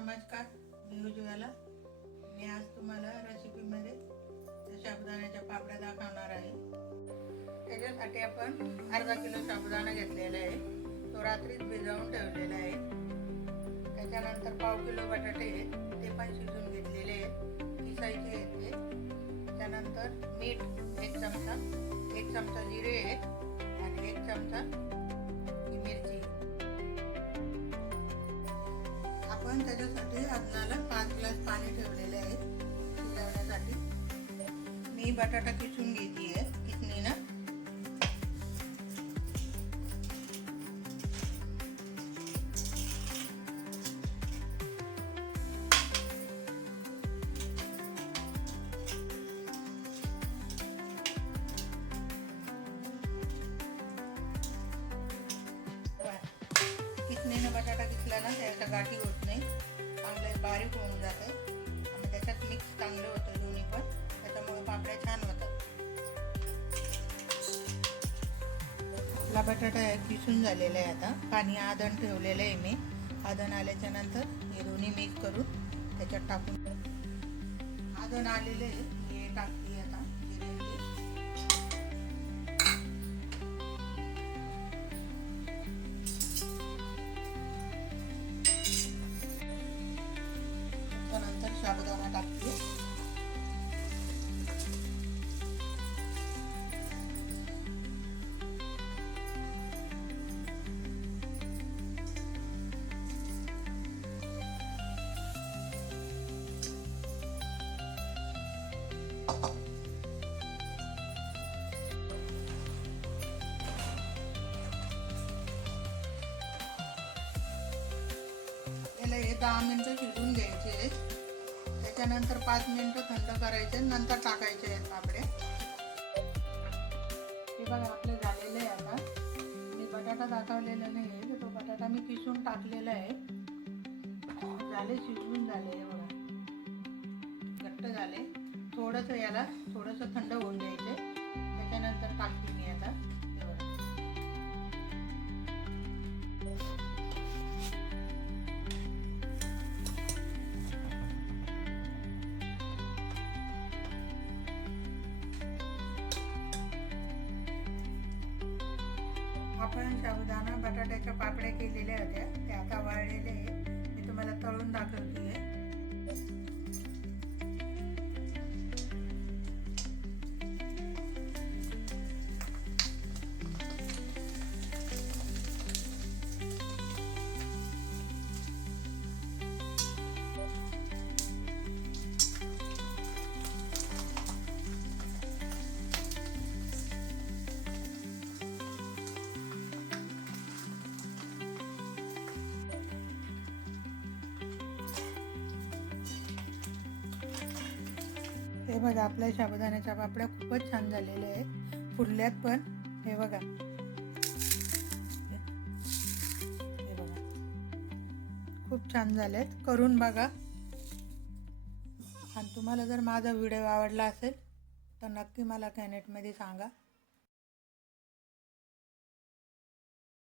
नमस्कार, मी उज्ज्वला। मी आज तुम्हाला रेसिपीमध्ये साबुदाण्याच्या पापड्या दाखवणार आहे। त्याच्यासाठी आपण अर्धा किलो साबुदाणा घेतलेला आहे, तो रात्रीच भिजवून ठेवलेला आहे। त्याच्यानंतर पाव किलो बटाटे ते पण शिजवून घेतलेले आहेत, किसायचे आहेत ते। त्यानंतर मीठ 1 चमचा, 1 चमचा जिरे आहे आणि 1 चमचा मिरची। आपण त्याच्यासाठी आदनाला 5 ग्लास पाणी ठेवलेले आहे शिजवण्यासाठी। मी बटाटा किसून घेते किसणीनं। किसणीनं बटाटा किसला ना त्याच्या गाठी होत नाही, चांगलं बारीक होऊन जाते आणि त्याच्यात मिक्स चांगलं होतं दोन्ही पण, त्याच्यामुळे पापड्या छान होतात। आपला बटाटा किसून झालेला आहे। आता पाणी आदण ठेवलेलं आहे मी। आदण आल्याच्या नंतर हे दोन्ही मिक्स करून त्याच्यात टाकून आदण आलेले हे टाकते आता नंतर साबुदाणा टाकते। हे 10 मिनिटं शिजवून घ्यायचे, त्याच्यानंतर 5 मिनिटं थंड करायचे, नंतर टाकायचे आहेत पापड्या। हे बघा आपले झालेले आहे। आता मी बटाटा दाखवलेला नाही आहे, तो बटाटा मी किसून टाकलेला आहे। झाले शिजवून झाले, हे बघा घट्ट झाले। थोडंसं याला थोडंसं थंड होऊन द्यायचे, त्याच्यानंतर टाकते मी आता। आपण साबुदाणा बटाट्याच्या पापड्या केलेल्या होत्या, त्या आता वाळलेले आहे। मी तुम्हाला तळून दाखवते आहे। हे बघा आपल्या साबुदाण्याच्या पापड्या खूपच छान झालेल्या आहेत, फुलल्यात पण। हे बघा, हे बघा खूप छान झालेत, करून बघा। आणि तुम्हाला जर माझा व्हिडिओ आवडला असेल तर नक्की मला कमेंटमध्ये सांगा।